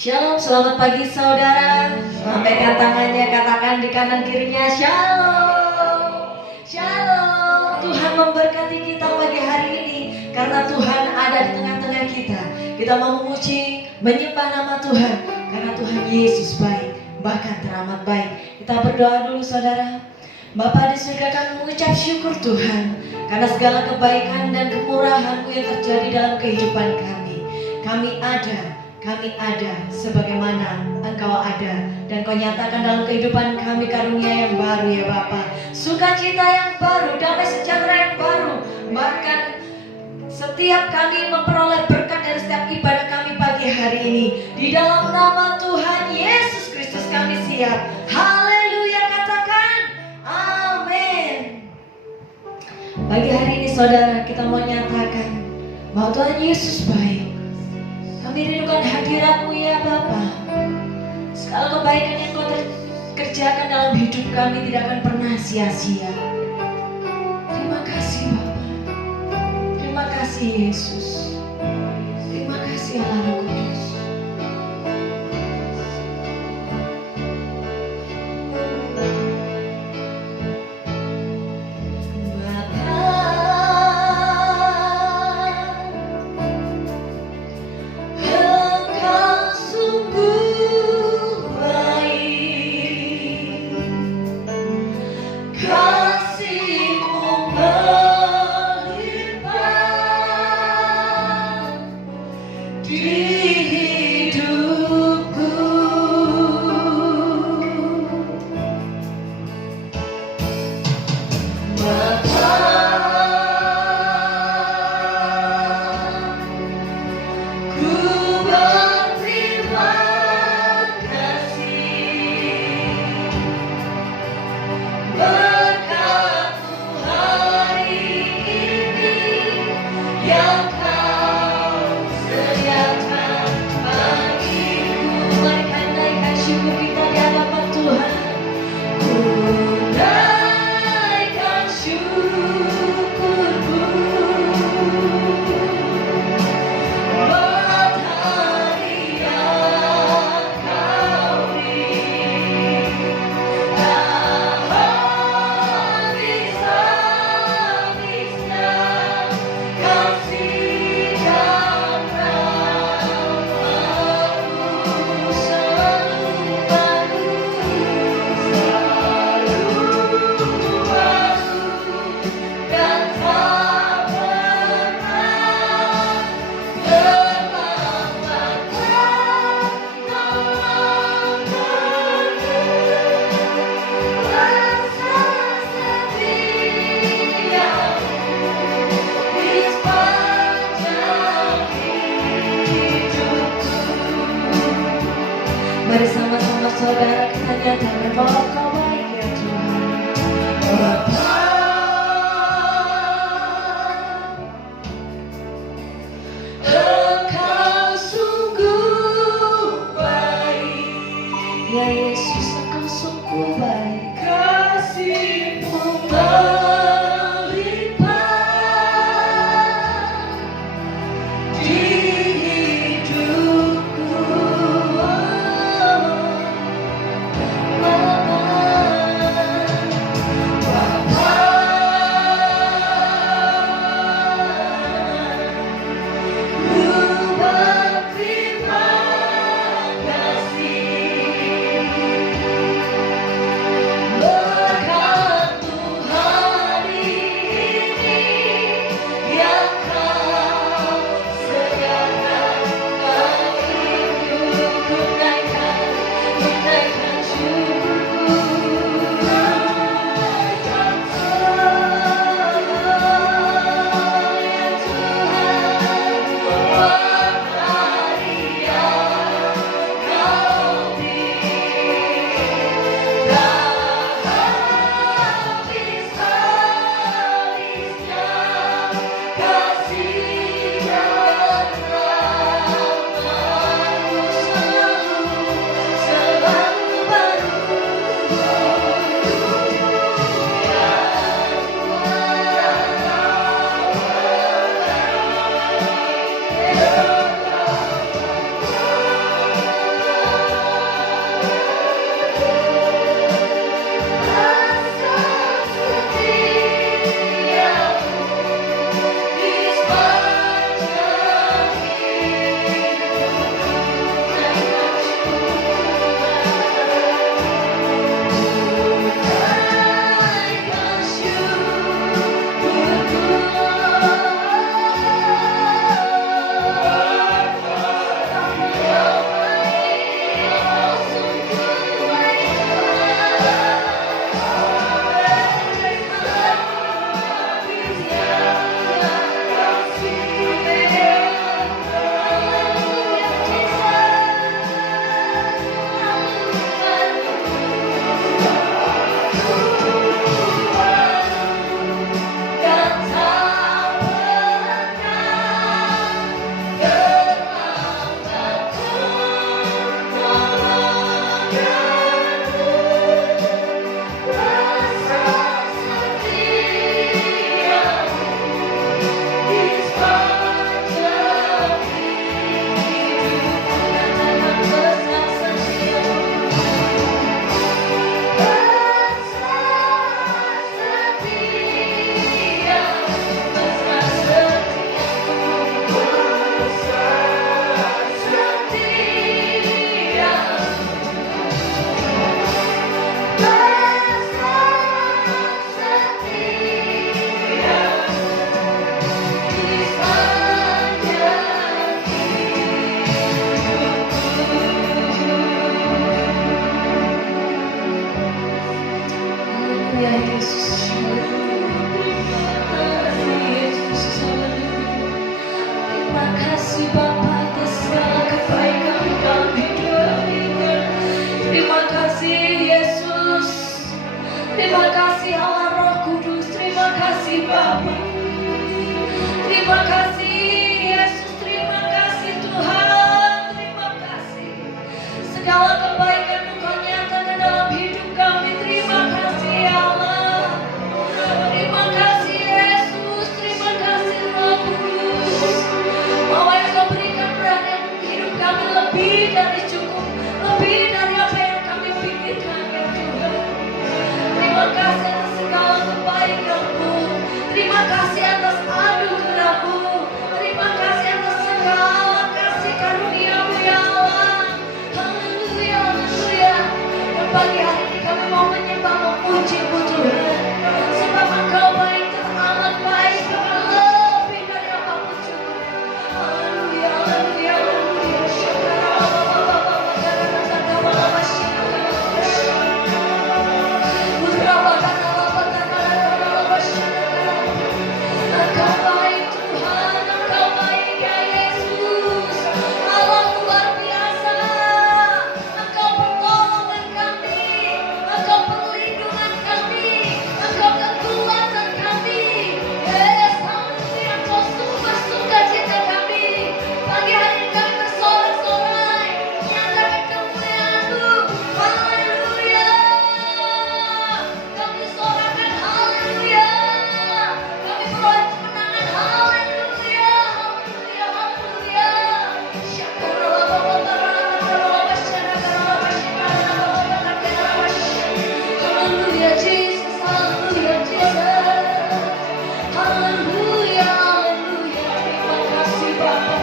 Shalom, selamat pagi saudara. Sampaikan tangannya, katakan di kanan kirinya Shalom. Shalom. Tuhan memberkati kita pagi hari ini karena Tuhan ada di tengah-tengah kita. Kita mau memuji, menyembah nama Tuhan karena Tuhan Yesus baik, bahkan teramat baik. Kita berdoa dulu saudara. Bapa di surga, kami mengucap syukur Tuhan karena segala kebaikan dan kemurahan-Mu yang terjadi dalam kehidupan kami. Kami ada sebagaimana Engkau ada, dan Kau nyatakan dalam kehidupan kami karunia yang baru ya Bapa, sukacita yang baru, damai sejahtera yang baru. Bahkan setiap kami memperoleh berkat dari setiap ibadah kami pagi hari ini. Di dalam nama Tuhan Yesus Kristus kami siap. Haleluya, katakan amin. Pagi hari ini saudara, kita mau nyatakan bahwa Tuhan Yesus baik. Kami rindukan hadirat-Mu ya Bapa. Segala kebaikan yang Kau kerjakan dalam hidup kami tidak akan pernah sia-sia. Terima kasih Bapa. Terima kasih Yesus. Terima kasih Allah Roh Kudus. Kasih-Mu melimpah. kasih Bapa. Terima kasih Yesus, terima kasih Tuhan, terima kasih. Segala kebaikan-Mu Kau nyatakan dalam hidup kami. Terima kasih ya Allah. Terima kasih Yesus, terima kasih Roh Kudus. Bahwa yang Kau berikan berada hidup kami lebih dari cukup, lebih dari apa yang kami pikirkan ya Tuhan. Terima kasih atas segala kebaikan-Mu. Terima kasih atas anugerah-Mu. Terima kasih atas segala kasih karunia-Mu ya Allah. Haleluya, haleluya. Dan pagi hari ini kami mau menyembah, memuji-Mu Tuhan. Sebab Engkau baik, teramat baik, lebih dari apapun cukup. Haleluya, haleluya, haleluya. Engkau baik Tuhan, Engkau baik ya Yesus. Allah luar biasa. Engkau pertolongan kami, Engkau perlindungan kami, Engkau kekuatan kami. Yes, haleluya, Engkau sumber sukacita kami. Pagi hari ini kami bersorak-sorai, nyatakan kemuliaan-Mu. Haleluya. Kami sorakan haleluya. Kami beroleh kemenangan haleluya. Haleluya, haleluya. Haleluya Jesus, haleluya Jesus. Haleluya, haleluya. Terima kasih Bapa.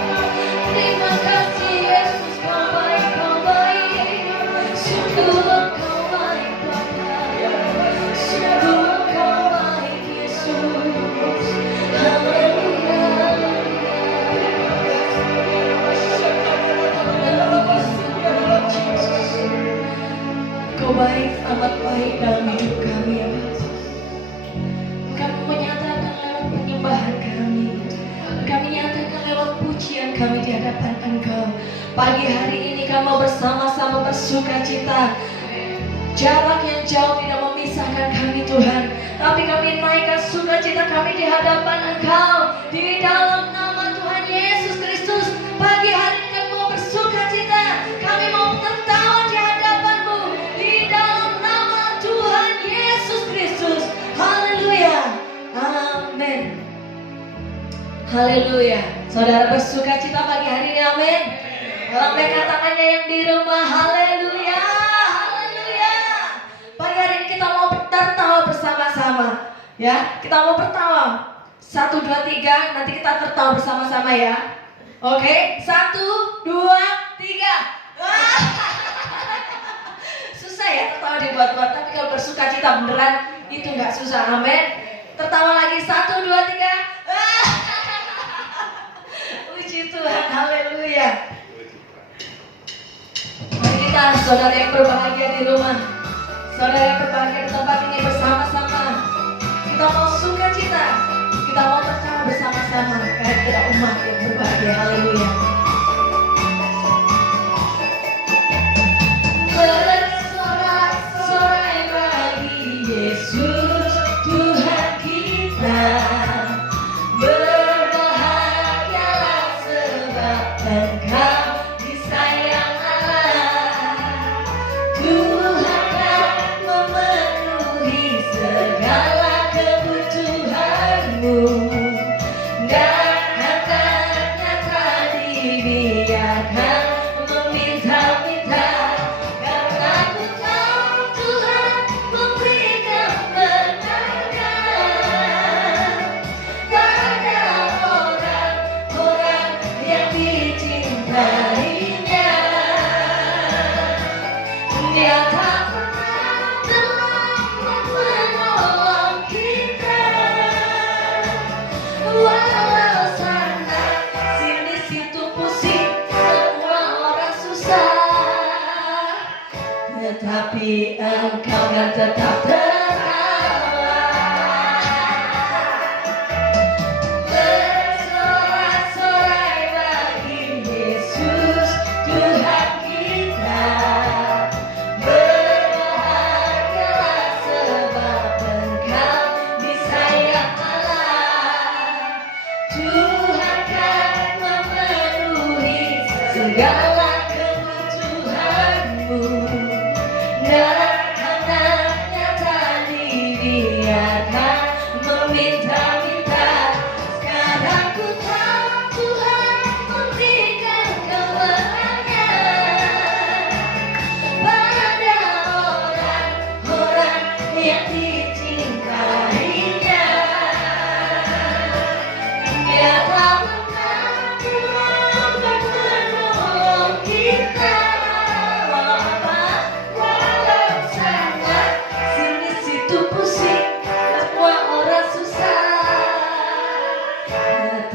Terima kasih Yesus, Kau baik, Kau baik. Sungguh Engkau baik Bapa. Sungguh Engkau baik Yesus. Haleluya. Kau baik, amat baik dalam hidup kami ya Bapa. Kami menyatakan lewat penyembahan kami, kami nyatakan lewat pujian kami di hadapan Engkau. Pagi hari ini kami mau bersama-sama bersuka cita. Jarak yang jauh tidak memisahkan kami Tuhan, tapi kami naikkan sukacita kami di hadapan Engkau. Di dalam nama Tuhan Yesus Kristus, pagi hari ini kami mau bersuka cita. Kami mau tertawa di hadapan-Mu. Di dalam nama Tuhan Yesus Kristus. Haleluya. Amin. Haleluya. Saudara bersuka cita pagi hari ini, amin. Lambaikan tangannya yang di rumah. Haleluya. Haleluya. Pagi hari ini kita mau tertawa bersama-sama. Ya, kita mau bertawa. 1, 2, 3. Nanti kita tertawa bersama-sama ya. Oke, 1, 2, 3. Susah ya tertawa dibuat-buat, tapi kalau bersuka cita beneran itu nggak susah. Amin. Tertawa lagi. 1, 2, 3. Puji Tuhan. Haleluya. Mari kita, saudara yang berbahagia di rumah, saudara yang berbahagia di tempat ini, bersama-sama kita mau suka cita, kita mau tertawa bersama-sama karena kita umat yang berbahagia. Haleluya. Bersorak-sorai bagi Yesus Tuhan kita. Berbahagialah sebab Engkau disayang Allah. Tuhan akan memenuhi segala kebutuhanmu, dan akan nyata dibiarkan meminta-minta. Karena ku tahu Tuhan memberikan kemenangan pada orang-orang yang dicintainya. Dia tak pernah terlambat menolong kita. Walau sana sini situ pusing, semua orang susah, tetapi Engkau kan tetap tertawa. Bersorak-sorai bagi Yesus Tuhan kita. Berbahagialah sebab Engkau disayang Allah.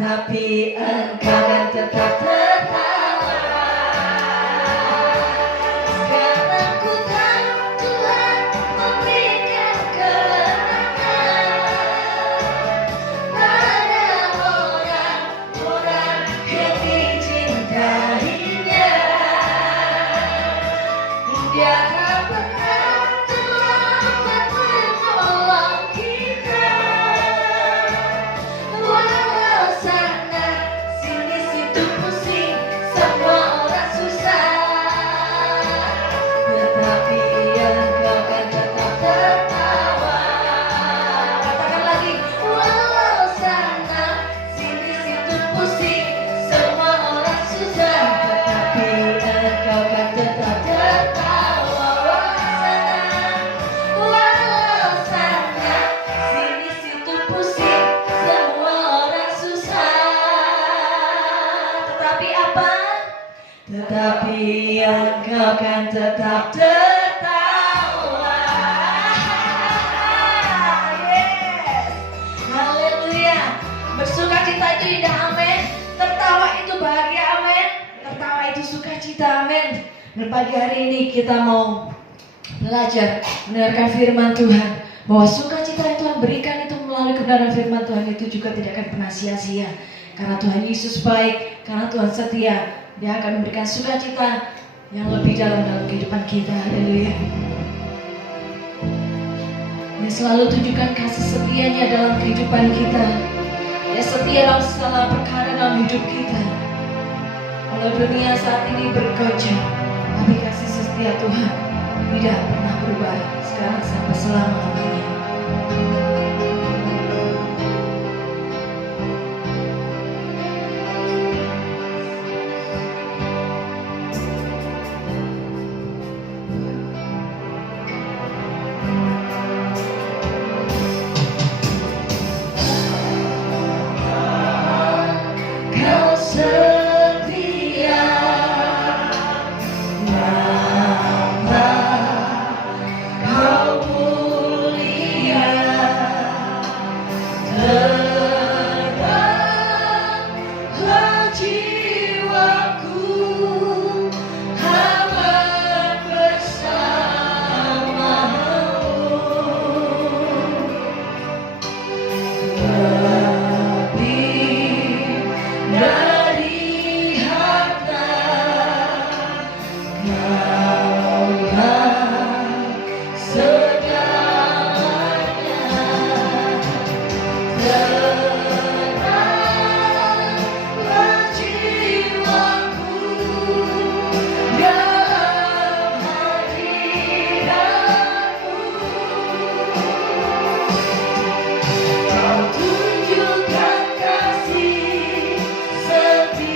tetapi Engkau kan tetap tertawa. Sekarang ku tahu Tuhan memberikan kemenangan pada orang-orang yang dicintainya. Dia tak pernah terlambat menolong kita. Walau sana sini situ pusing, semua orang susah, tetapi Engkau kan tetap tertawa. Katakan lagi. Walau sana sini situ pusing, semua orang susah, tetapi Engkau kan tetap tertawa. Walau sana sini situ pusing, semua orang susah, tetapi apa? Tetapi Engkau kan tetap tertawa. Yes, haleluya. Bersukacita itu indah, amin. Tertawa itu bahagia, amin. Tertawa itu sukacita, amin. Dan pagi hari ini kita mau belajar mendengarkan firman Tuhan, bahwa sukacita yang Tuhan berikan itu melalui kebenaran firman Tuhan itu juga tidak akan pernah sia-sia. Karena Tuhan Yesus baik, karena Tuhan setia, Dia akan memberikan sukacita yang lebih dalam kehidupan kita. Haleluya. Dia selalu tunjukkan kasih setianya dalam kehidupan kita. Dia setia dalam segala perkara dalam hidup kita. Walau dunia saat ini bergoncang, tapi kasih setia Tuhan tidak pernah berubah sekarang sampai selama-lamanya. Kau setia, nama Kau mulia, terbanglah jiwaku, aman bersamamu. Lebih dari harta, Kaulah segalanya. Tenanglah jiwaku dalam hadiratmu. Kau tunjukkan kasih setiamu,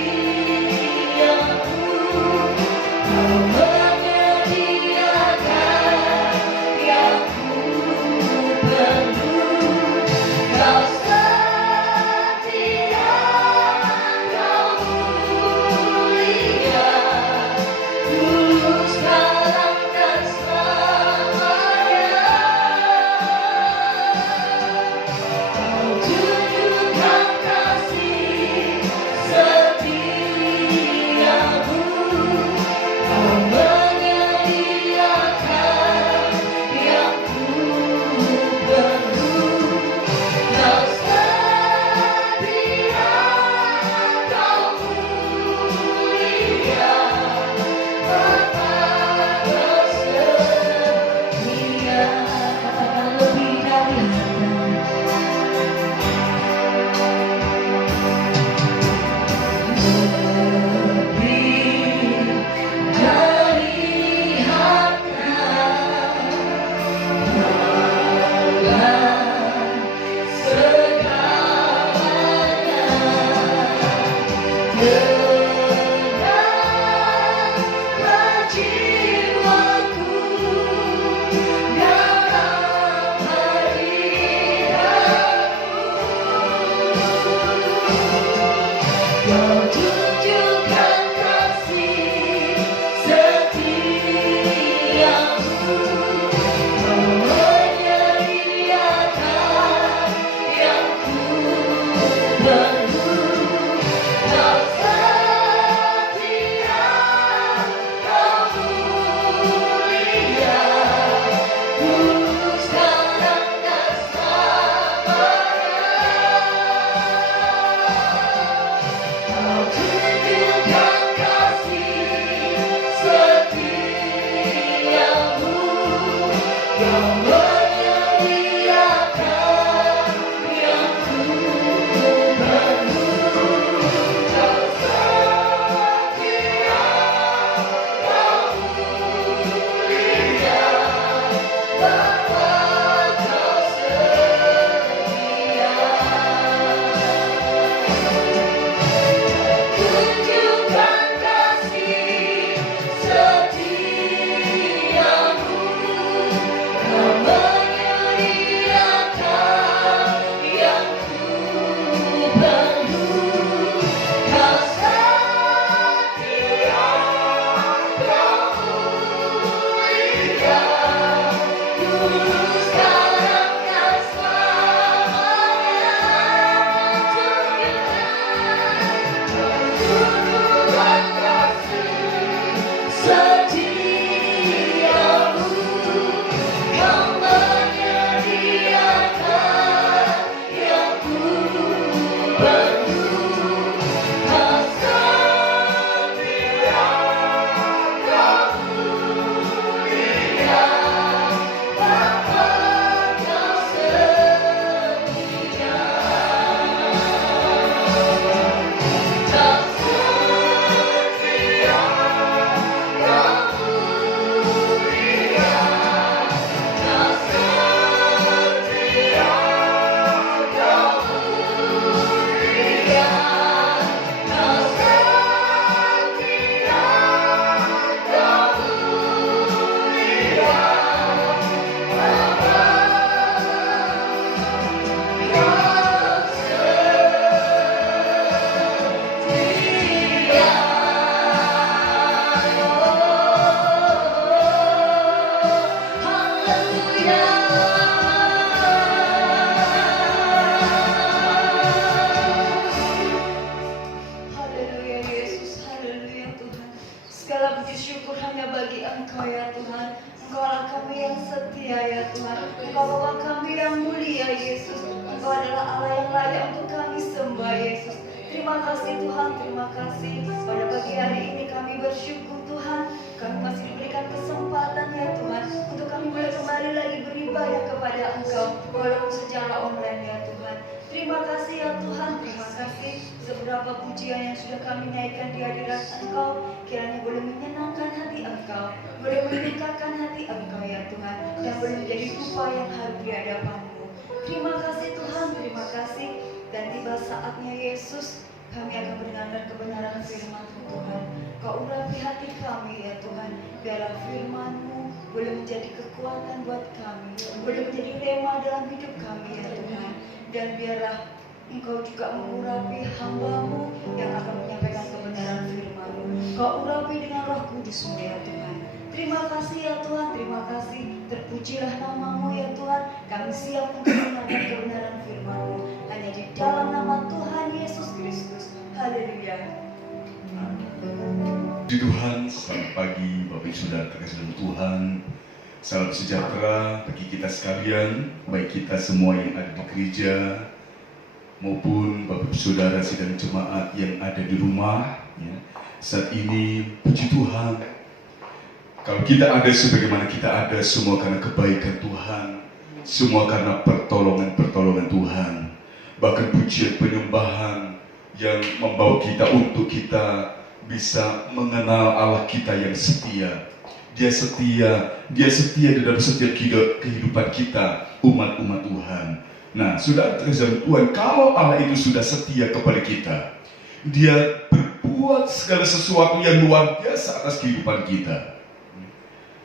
Kau menyediakan yang ku perlu. Kau setia, Kau mulia, dulu, sekarang, dan selamanya. Kau tunjukkan kasih setiamu, Kau menyediakan yang ku perlu. Kau setia, Kau mulia, Bapa bersedia. Katakan lebih dari harta. Lebih dari harta, Kaulah segalanya. Tenanglah jiwaku dalam hadiratmu. Kau tunjukkan kasih setiamu, Kau menyediakan yang ku perlu. Terima kasih Tuhan, terima kasih. Pada pagi hari ini kami bersyukur Tuhan, kami masih diberikan kesempatan ya Tuhan, untuk kami boleh kembali lagi beribadah kepada Engkau, walaupun secara online ya Tuhan. Terima kasih ya Tuhan, terima kasih. Seberapa pujian yang sudah kami naikkan di hadirat Engkau, kiranya boleh menyenangkan hati Engkau, boleh meningkatkan hati Engkau ya Tuhan, dan boleh menjadi rupa yang harum di hadapan-Mu. Terima kasih Tuhan, terima kasih. Dan tiba saatnya Yesus, kami akan mendengarkan kebenaran firman-Mu Tuhan. Kau urapi hati kami ya Tuhan, biarlah firman-Mu boleh menjadi kekuatan buat kami, boleh menjadi rema dalam hidup kami ya Tuhan. Dan biarlah Engkau juga mengurapi hamba-Mu yang akan menyampaikan kebenaran firman-Mu. Kau urapi dengan Roh Kudus-Mu ya Tuhan. Terima kasih ya Tuhan, terima kasih. Terpujilah nama-Mu ya Tuhan. Kami siap untuk mendengarkan kebenaran firman-Mu. Hanya di dalam nama Tuhan Yesus Kristus. Haleluya. Puji Tuhan, selamat pagi Bapak Ibu Saudara terkasih dalam Tuhan. Salam sejahtera bagi kita sekalian, baik kita semua yang ada di gereja maupun Bapak Ibu Saudara sidang jemaat yang ada di rumah ya. Saat ini puji Tuhan, kalau kita ada sebagaimana kita ada, semua karena kebaikan Tuhan, semua karena pertolongan Tuhan. Bahkan pujian penyembahan yang membawa kita untuk kita bisa mengenal Allah kita yang setia. Dia setia di dalam setiap kehidupan kita, umat-umat Tuhan. Nah, saudara terkasih Tuhan, kalau Allah itu sudah setia kepada kita, Dia berbuat segala sesuatu yang luar biasa atas kehidupan kita.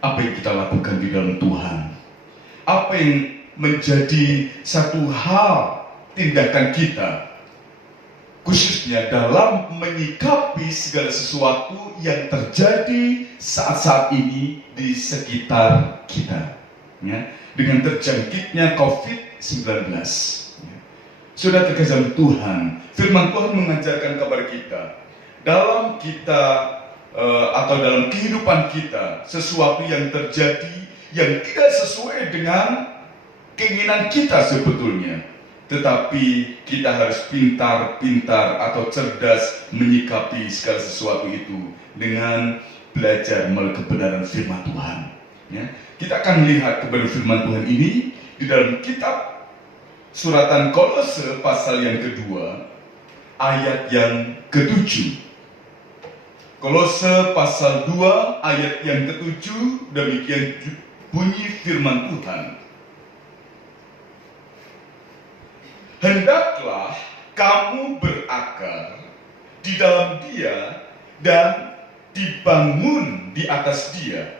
Apa yang kita lakukan di dalam Tuhan? Apa yang menjadi satu hal tindakan kita, khususnya dalam menyikapi segala sesuatu yang terjadi saat-saat ini di sekitar kita, ya, dengan terjangkitnya COVID-19. Ya. Sudah terkasih Tuhan, firman Tuhan mengajarkan kepada kita, dalam kita atau dalam kehidupan kita, sesuatu yang terjadi yang tidak sesuai dengan keinginan kita sebetulnya, tetapi kita harus pintar-pintar atau cerdas menyikapi segala sesuatu itu dengan belajar melalui kebenaran firman Tuhan. Ya. Kita akan melihat kebenaran firman Tuhan ini di dalam kitab suratan Kolose pasal yang kedua, ayat yang ke-7. Kolose pasal 2 ayat yang ke-7, demikian bunyi firman Tuhan. Hendaklah kamu berakar di dalam Dia dan dibangun di atas Dia.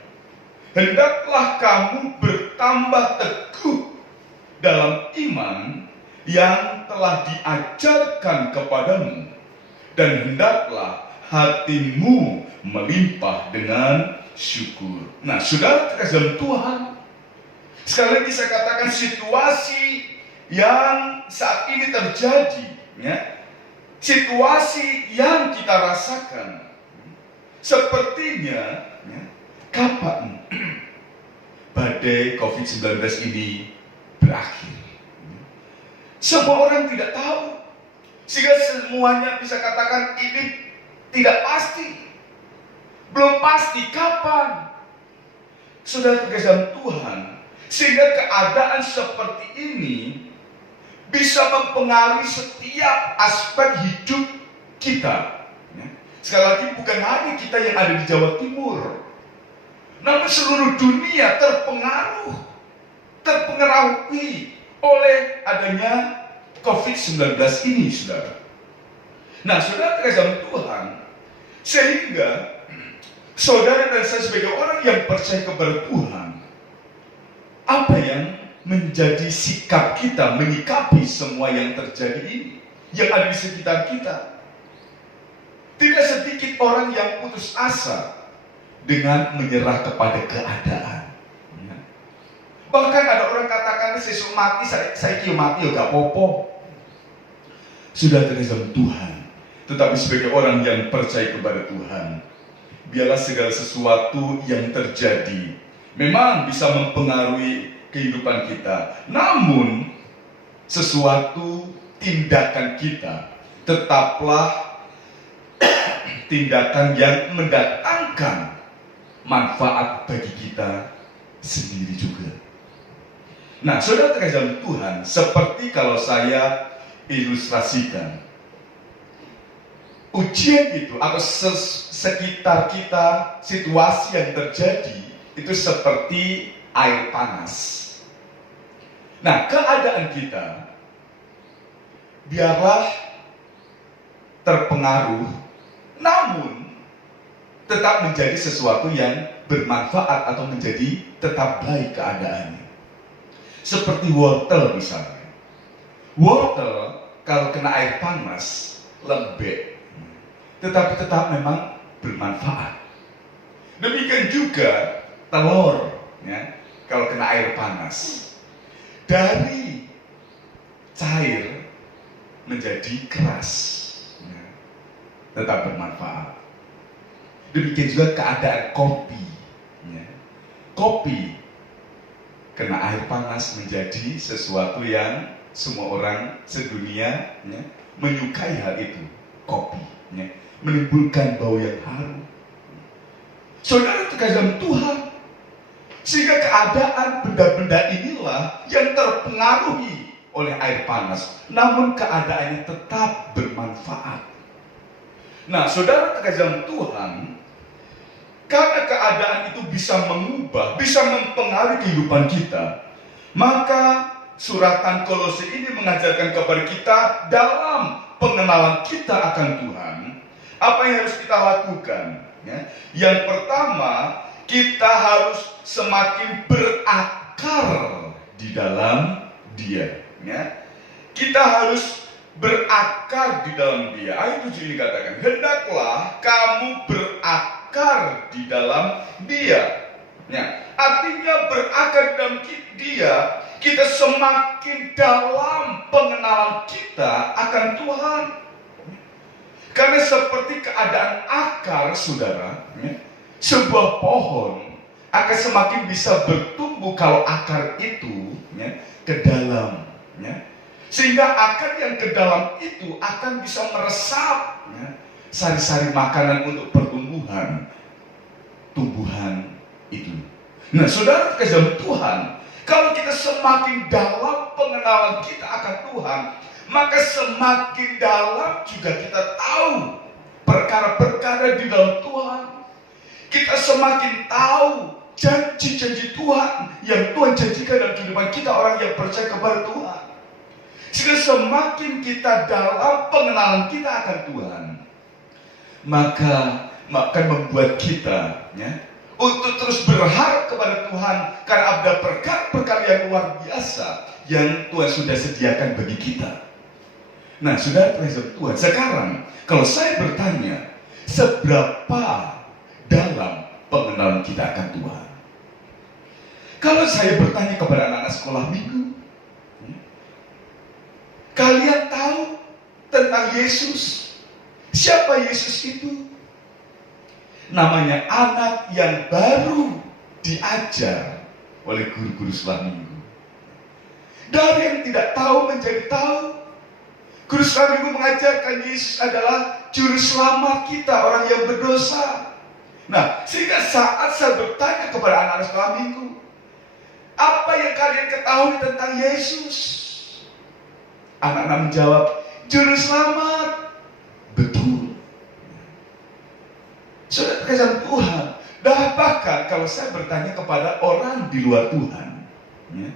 Hendaklah kamu bertambah teguh dalam iman yang telah diajarkan kepadamu, dan hendaklah hatimu melimpah dengan syukur. Nah, saudara terkasih Tuhan, sekali lagi saya katakan, situasi yang saat ini terjadi, ya, situasi yang kita rasakan, sepertinya ya, kapan badai COVID-19 ini berakhir? Semua orang tidak tahu, sehingga semuanya bisa katakan ini tidak pasti, belum pasti kapan. Saudara terkasih Tuhan, sehingga keadaan seperti ini bisa mempengaruhi setiap aspek hidup kita. Sekali lagi, bukan hanya kita yang ada di Jawa Timur, namun seluruh dunia terpengaruhi oleh adanya COVID-19 ini, saudara. Nah, saudara terkasih Tuhan, sehingga saudara dan saya sebagai orang yang percaya kepada Tuhan, apa yang menjadi sikap kita menyikapi semua yang terjadi ini, yang ada di sekitar kita? Tidak sedikit orang yang putus asa dengan menyerah kepada keadaan. Bahkan ada orang katakan, sesuk mati, saya kira mati ya gak popo. Sudah terkasih Tuhan, tetapi sebagai orang yang percaya kepada Tuhan, biarlah segala sesuatu yang terjadi memang bisa mempengaruhi kehidupan kita, namun sesuatu tindakan kita tetaplah tindakan yang mendatangkan manfaat bagi kita sendiri juga. Nah, saudara terkasih dalam Tuhan, seperti kalau saya ilustrasikan, ujian itu atau sekitar kita, situasi yang terjadi itu seperti air panas. Nah, keadaan kita biarlah terpengaruh, namun tetap menjadi sesuatu yang bermanfaat atau menjadi tetap baik keadaannya. Seperti wortel misalnya. Wortel kalau kena air panas lembek, tetapi tetap memang bermanfaat. Demikian juga telur, ya, kalau kena air panas, dari cair menjadi keras, ya, tetap bermanfaat. Demikian juga keadaan kopi, ya. Kopi kena air panas menjadi sesuatu yang semua orang sedunia, ya, menyukai hal itu. Kopi, ya, menimbulkan bau yang harum. Saudara terkasih dalam Tuhan, sehingga keadaan benda-benda inilah yang terpengaruhi oleh air panas, namun keadaannya tetap bermanfaat. Nah, saudara terkasih dalam Tuhan, karena keadaan itu bisa mengubah, bisa mempengaruhi kehidupan kita, maka suratan Kolose ini mengajarkan kepada kita dalam pengenalan kita akan Tuhan, apa yang harus kita lakukan, ya? Yang pertama, kita harus semakin berakar di dalam Dia, ya. Kita harus berakar di dalam Dia. Ayat 7 ini katakan, hendaklah kamu berakar di dalam Dia. Ya, artinya berakar di dalam Dia, kita semakin dalam pengenalan kita akan Tuhan. Karena seperti keadaan akar, saudara, ya, sebuah pohon akan semakin bisa bertumbuh kalau akar itu, ya, ke dalam, ya. Sehingga akar yang ke dalam itu akan bisa meresap, ya, sari-sari makanan untuk pertumbuhan tumbuhan itu. Nah, saudara terkasih dalam Tuhan, kalau kita semakin dalam pengenalan kita akan Tuhan, maka semakin dalam juga kita tahu perkara-perkara di dalam Tuhan. Kita semakin tahu janji-janji Tuhan yang Tuhan janjikan dalam kehidupan kita, orang yang percaya kepada Tuhan. Sehingga semakin kita dalam pengenalan kita akan Tuhan, maka akan membuat kita, ya, untuk terus berharap kepada Tuhan, karena ada perkara-perkara yang luar biasa yang Tuhan sudah sediakan bagi kita. Nah, saudara terkasih Tuhan, sekarang kalau saya bertanya, seberapa dalam pengenalan kita akan Tuhan? Kalau saya bertanya kepada anak-anak sekolah minggu, kalian tahu tentang Yesus? Siapa Yesus itu? Namanya anak yang baru diajar oleh guru-guru sekolah minggu. Dari yang tidak tahu menjadi tahu. Guru sekolah minggu mengajarkan Yesus adalah juru selamat kita, orang yang berdosa. Nah, sehingga saat saya bertanya kepada anak-anak sekolah minggu, apa yang kalian ketahui tentang Yesus? Anak-anak menjawab, juru selamat. Betul. Saudara terkasih Tuhan, bahkan kalau saya bertanya kepada orang di luar Tuhan, ya,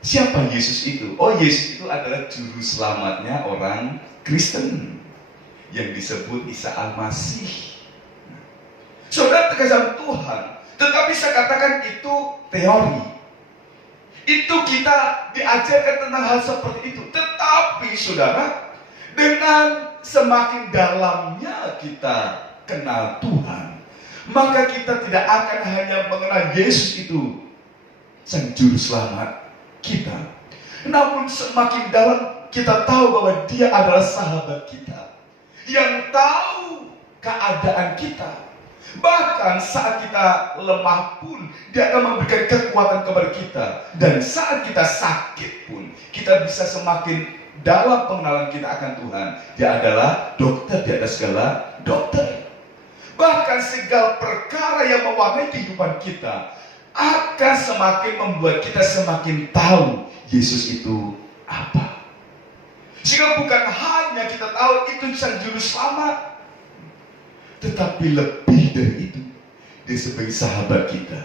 siapa Yesus itu? Oh, Yesus itu adalah juru selamatnya orang Kristen yang disebut Isa Al-Masih. Saudara terkasih Tuhan, tetapi saya katakan itu teori. Itu kita diajarkan tentang hal seperti itu. Tetapi saudara, dengan semakin dalamnya kita kenal Tuhan, maka kita tidak akan hanya mengenal Yesus itu sang juru selamat kita, namun semakin dalam kita tahu bahwa Dia adalah sahabat kita yang tahu keadaan kita. Bahkan saat kita lemah pun Dia akan memberikan kekuatan kepada kita. Dan saat kita sakit pun kita bisa semakin dalam pengenalan kita akan Tuhan, Dia adalah dokter di atas segala dokter. Bahkan segala perkara yang mewarnai kehidupan kita akan semakin membuat kita semakin tahu Yesus itu apa. Sehingga bukan hanya kita tahu itu sang juru selamat, tetapi lebih dari itu, Dia sebagai sahabat kita.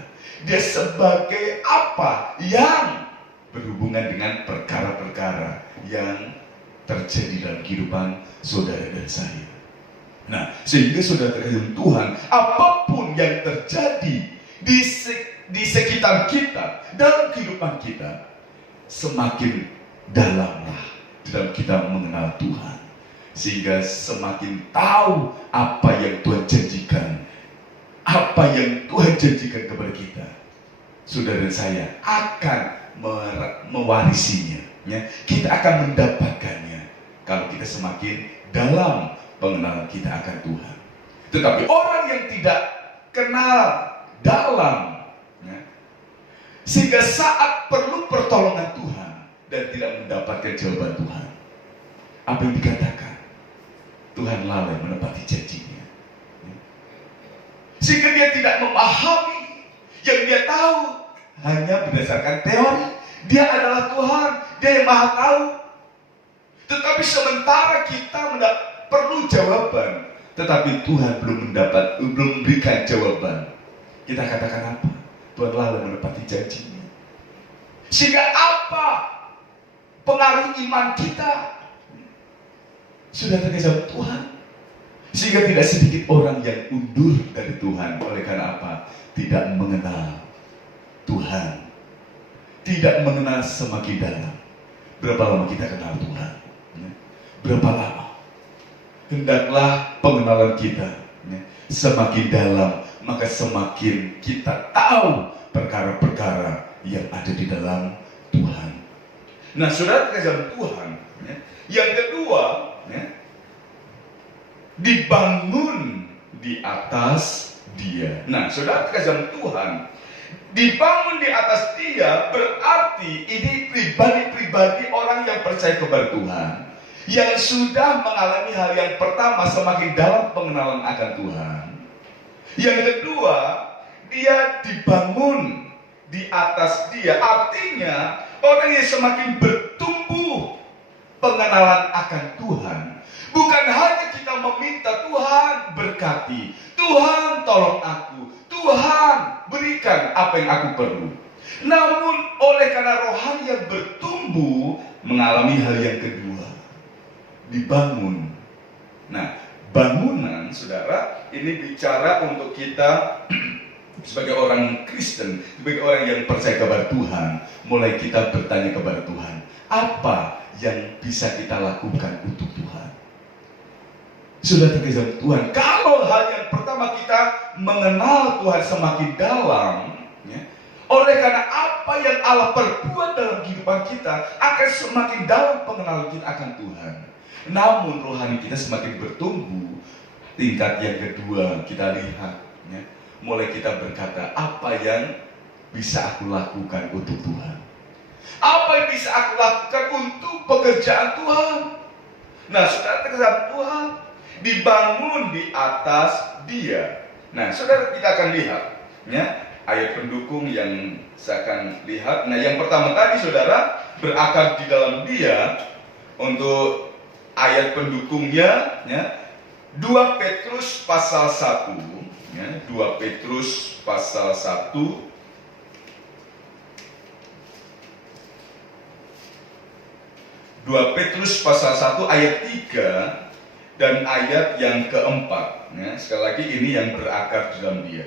Dia sebagai apa yang berhubungan dengan perkara-perkara yang terjadi dalam kehidupan saudara dan saya. Nah, sehingga saudara terkasih Tuhan, apapun yang terjadi di sekitar kita, dalam kehidupan kita, semakin dalamlah dalam kita mengenal Tuhan. Sehingga semakin tahu apa yang Tuhan janjikan, apa yang Tuhan janjikan kepada kita, saudara dan saya akan mewarisinya, ya. Kita akan mendapatkannya kalau kita semakin dalam pengenalan kita akan Tuhan. Tetapi orang yang tidak kenal dalam, ya, sehingga saat perlu pertolongan Tuhan dan tidak mendapatkan jawaban Tuhan, apa yang dikatakan? Tuhan lalai menepati janjinya, ya. Sehingga dia tidak memahami. Yang dia tahu hanya berdasarkan teori. Dia adalah Tuhan, Dia yang maha tahu. Tetapi sementara kita perlu jawaban, tetapi Tuhan belum memberikan jawaban, kita katakan apa? Tuhan lalai menepati janjinya. Sehingga apa pengaruh iman kita? Sudah terkesan Tuhan. Sehingga tidak sedikit orang yang undur dari Tuhan. Oleh karena apa? Tidak mengenal Tuhan, tidak mengenal semakin dalam. Berapa lama kita kenal Tuhan? Berapa lama? Hendaklah pengenalan kita semakin dalam, maka semakin kita tahu perkara-perkara yang ada di dalam Tuhan. Nah, saudara terkasih Tuhan, yang kedua, dibangun di atas Dia. Nah, saudara terkasih Tuhan, dibangun di atas Dia berarti ini pribadi-pribadi orang yang percaya kepada Tuhan, yang sudah mengalami hal yang pertama, semakin dalam pengenalan akan Tuhan. Yang kedua, dia dibangun di atas Dia, artinya orang yang semakin bertumbuh pengenalan akan Tuhan. Bukan hanya kita meminta Tuhan berkati, Tuhan tolong aku, Tuhan berikan apa yang aku perlu. Namun oleh karena rohani yang bertumbuh, mengalami hal yang kedua, dibangun. Nah, bangunan, saudara, ini bicara untuk kita sebagai orang Kristen, sebagai orang yang percaya kepada Tuhan. Mulai kita bertanya kepada Tuhan, apa yang bisa kita lakukan untuk Tuhan? Sudah terkesan Tuhan, kalau hal yang pertama kita mengenal Tuhan semakin dalam, ya, oleh karena apa yang Allah perbuat dalam kehidupan kita, akan semakin dalam pengenalan kita akan Tuhan. Namun rohani kita semakin bertumbuh. Tingkat yang kedua kita lihat, ya, mulai kita berkata, apa yang bisa aku lakukan untuk Tuhan? Apa yang bisa aku lakukan untuk pekerjaan Tuhan? Nah, saudara terkesan Tuhan, dibangun di atas Dia. Nah, saudara, kita akan lihat, ya, ayat pendukung yang saya akan lihat. Nah, yang pertama tadi, saudara, berakar di dalam Dia. Untuk ayat pendukungnya, ya, 2 Petrus pasal 1, ya, 2 Petrus pasal 1, ayat 3 dan ayat yang keempat, ya. Sekali lagi ini yang berakar di dalam Dia.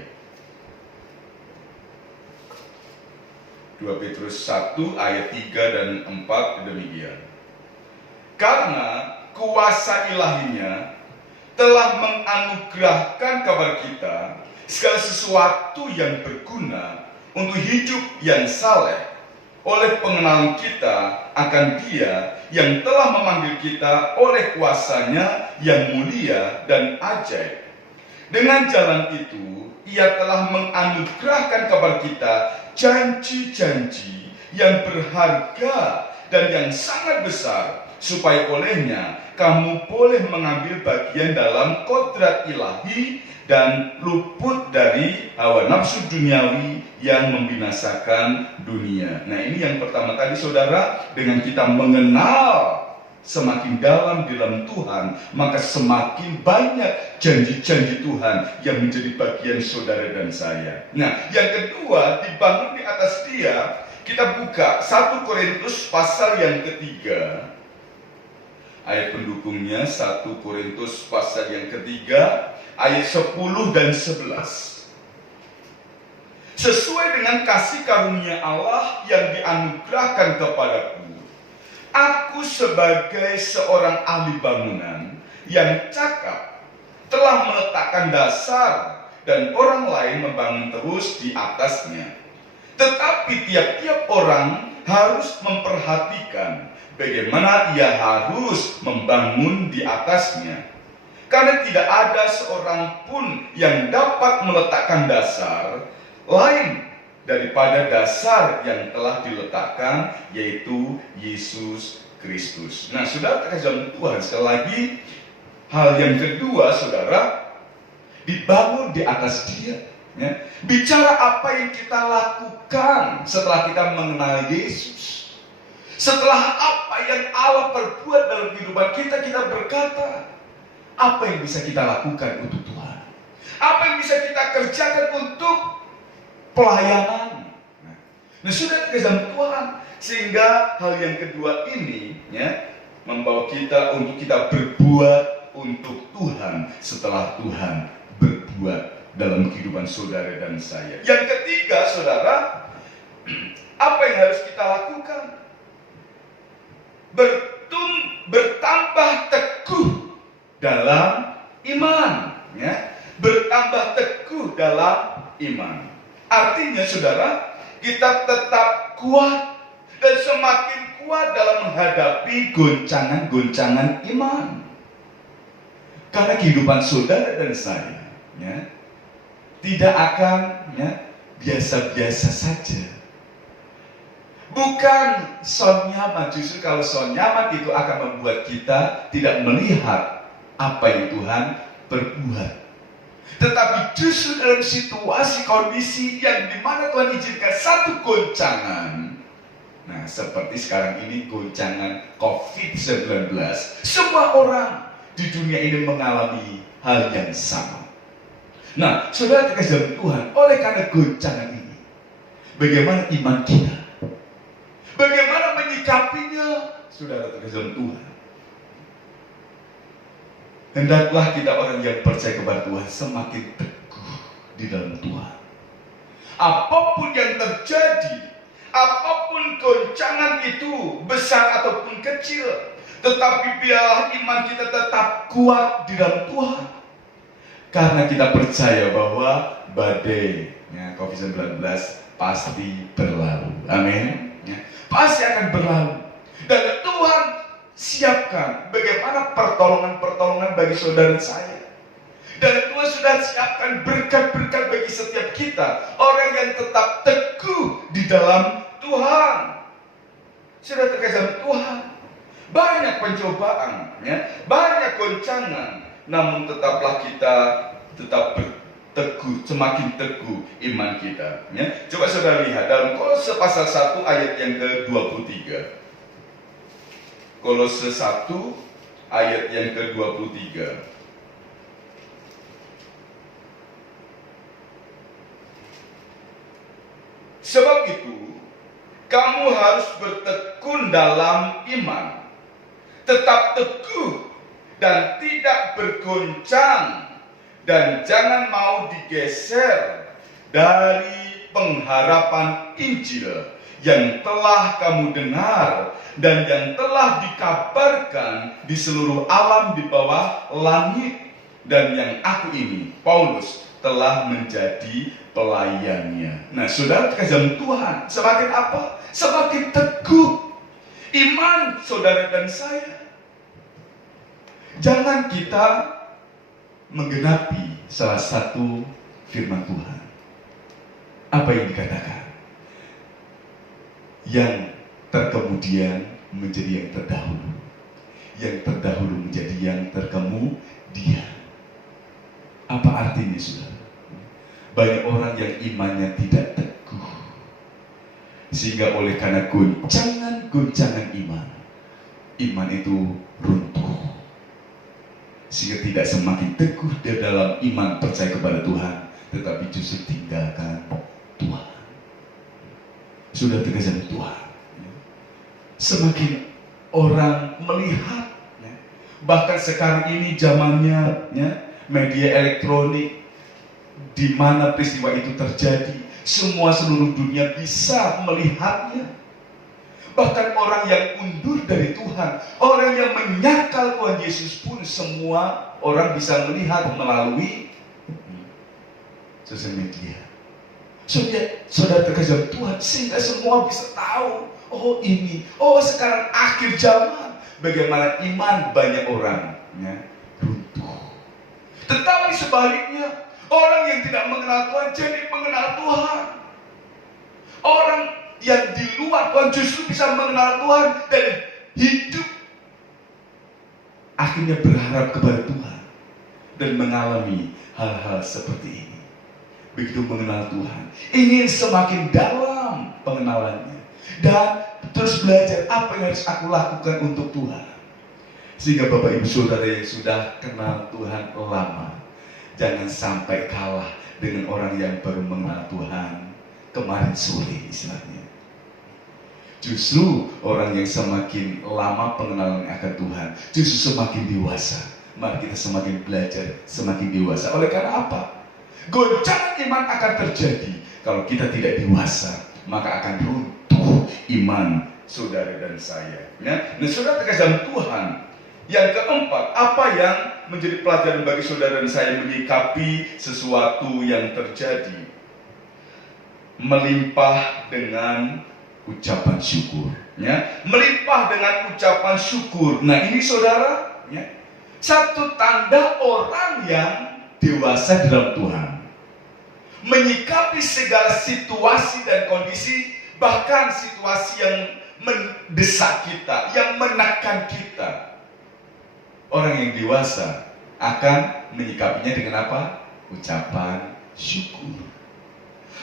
2 Petrus 1 ayat 3 dan 4 demikian. Karena kuasa ilahinya telah menganugerahkan kepada kita segala sesuatu yang berguna untuk hidup yang saleh oleh pengenalan kita akan Dia yang telah memanggil kita oleh kuasanya yang mulia dan ajaib. Dengan jalan itu, Ia telah menganugerahkan kepada kita janji-janji yang berharga dan yang sangat besar, supaya olehnya kamu boleh mengambil bagian dalam kodrat ilahi dan luput dari hawa nafsu duniawi yang membinasakan dunia. Nah, ini yang pertama tadi saudara, dengan kita mengenal semakin dalam di dalam Tuhan, maka semakin banyak janji-janji Tuhan yang menjadi bagian saudara dan saya. Nah, yang kedua, dibangun di atas Dia. Kita buka 1 Korintus pasal yang ketiga. Ayat pendukungnya 1 Korintus pasal yang ketiga, ayat 10 dan 11. Sesuai dengan kasih karunia Allah yang dianugerahkan kepadaku, aku sebagai seorang ahli bangunan yang cakap telah meletakkan dasar dan orang lain membangun terus di atasnya. Tetapi tiap-tiap orang harus memperhatikan bagaimana ia harus membangun di atasnya. Karena tidak ada seorang pun yang dapat meletakkan dasar lain daripada dasar yang telah diletakkan, yaitu Yesus Kristus. Nah, saudara terkasih Tuhan, sekali lagi, hal yang kedua, saudara, dibangun di atas Dia. Ya. Bicara apa yang kita lakukan setelah kita mengenal Yesus. Setelah apa yang Allah perbuat dalam kehidupan kita, kita berkata, apa yang bisa kita lakukan untuk Tuhan? Apa yang bisa kita kerjakan untuk pelayanan? Nah, sudah terkesan Tuhan, sehingga hal yang kedua ini ya membawa kita untuk kita berbuat untuk Tuhan setelah Tuhan berbuat dalam kehidupan saudara dan saya. Yang ketiga, saudara, apa yang harus kita lakukan? Bertambah teguh dalam iman, ya. Bertambah teguh dalam iman. Artinya, saudara, kita tetap kuat dan semakin kuat dalam menghadapi goncangan-goncangan iman. Karena kehidupan saudara dan saya, ya, tidak akan biasa-biasa saja. Bukan son nyaman, justru kalau son nyaman itu akan membuat kita tidak melihat apa yang Tuhan perbuat. Tetapi justru dalam situasi kondisi yang dimana Tuhan izinkan satu goncangan, nah seperti sekarang ini goncangan COVID-19, semua orang di dunia ini mengalami hal yang sama. Nah, saudara terkasih Tuhan, oleh karena goncangan ini, bagaimana iman kita? Bagaimana menyikapinya? Saudara terkasih Tuhan, hendaklah kita orang yang percaya kepada Tuhan semakin teguh di dalam Tuhan. Apapun yang terjadi, apapun goncangan itu, besar ataupun kecil, tetapi biarlah iman kita tetap kuat di dalam Tuhan. Karena kita percaya bahwa badai COVID-19 pasti berlalu. Amin. Pasti akan berlalu. Dan Tuhan siapkan bagaimana pertolongan-pertolongan bagi saudara saya. Dan Tuhan sudah siapkan berkat-berkat bagi setiap kita. Orang yang tetap teguh di dalam Tuhan. Sudah terkasih Tuhan. Banyak pencobaan, banyak goncangan. Namun tetaplah kita tetap teguh, semakin teguh iman kita. Coba saudara lihat dalam Kolose pasal 1 ayat yang ke-23. Kolose 1 ayat yang ke-23. Sebab itu, kamu harus bertekun dalam iman, tetap teguh dan tidak bergoncang, dan jangan mau digeser dari pengharapan Injil yang telah kamu dengar dan yang telah dikabarkan di seluruh alam di bawah langit, dan yang aku ini, Paulus, telah menjadi pelayannya. Nah, saudara terkasih Tuhan, semakin apa? Semakin teguh iman saudara dan saya. Jangan kita menggenapi salah satu firman Tuhan. Apa yang dikatakan? Yang terkemudian menjadi yang terdahulu. yang terdahulu menjadi yang terkemudian. Apa artinya, saudara? Banyak orang yang imannya tidak teguh, sehingga oleh karena goncangan iman itu runtuh, sehingga tidak semakin teguh di dalam iman percaya kepada Tuhan, tetapi justru tinggalkan Tuhan. Sudah terkesan Tuhan. Semakin orang melihat, bahkan sekarang ini zamannya media elektronik, di mana peristiwa itu terjadi, semua seluruh dunia bisa melihatnya. Bahkan orang yang undur dari Tuhan, orang yang menyangkal Tuhan Yesus pun, semua orang bisa melihat melalui sosial media. Saudara terkejar Tuhan, sehingga semua bisa tahu, sekarang akhir zaman, bagaimana iman banyak orang runtuh. Tetapi sebaliknya, orang yang tidak mengenal Tuhan jadi mengenal Tuhan. Orang yang di luar Tuhan justru bisa mengenal Tuhan dan hidup akhirnya berharap kepada Tuhan dan mengalami hal-hal seperti ini. Begitu mengenal Tuhan, ingin semakin dalam pengenalannya dan terus belajar apa yang harus aku lakukan untuk Tuhan. Sehingga Bapak Ibu Saudara yang sudah kenal Tuhan lama, jangan sampai kalah dengan orang yang baru mengenal Tuhan kemarin sore istilahnya. Justru orang yang semakin lama pengenalan akan Tuhan justru semakin dewasa. Mari kita semakin belajar, semakin dewasa. Oleh karena apa? Goncangan iman akan terjadi kalau kita tidak dewasa, maka akan runtuh iman saudara dan saya. Nah, saudara terkasih Tuhan. Yang keempat, apa yang menjadi pelajaran bagi saudara dan saya menyikapi sesuatu yang terjadi? Melimpah dengan ucapan syukur. Melimpah dengan ucapan syukur. Nah ini saudara, satu tanda orang yang dewasa dalam Tuhan. Menyikapi segala situasi dan kondisi, bahkan situasi yang mendesak kita, yang menekan kita. Orang yang dewasa akan menyikapinya dengan apa? Ucapan syukur.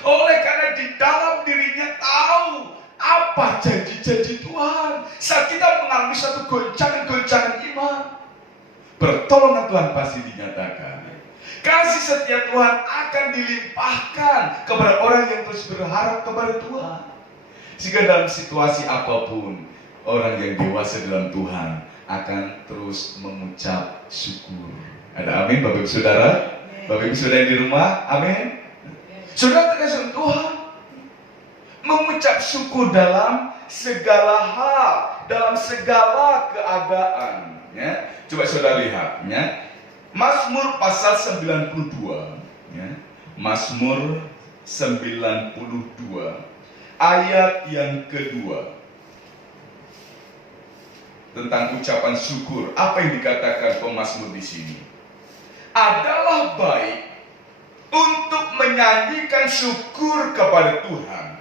Oleh karena di dalam dirinya tahu apa janji-janji Tuhan. Saat kita mengalami satu goncangan iman, pertolongan Tuhan pasti dinyatakan. Kasih setia Tuhan akan dilimpahkan kepada orang yang terus berharap kepada Tuhan. Sehingga dalam situasi apapun, orang yang dewasa dalam Tuhan akan terus mengucap syukur. Ada amin Bapak Ibu Saudara? Bapak Ibu Saudara di rumah, amin? Saudara terkasih Tuhan, mengucap syukur dalam segala hal, dalam segala keadaan. Coba saudara lihat, Mazmur pasal 92, Mazmur 92 ayat yang kedua, tentang ucapan syukur. Apa yang dikatakan pemazmur di sini? Adalah baik untuk menyanyikan syukur kepada Tuhan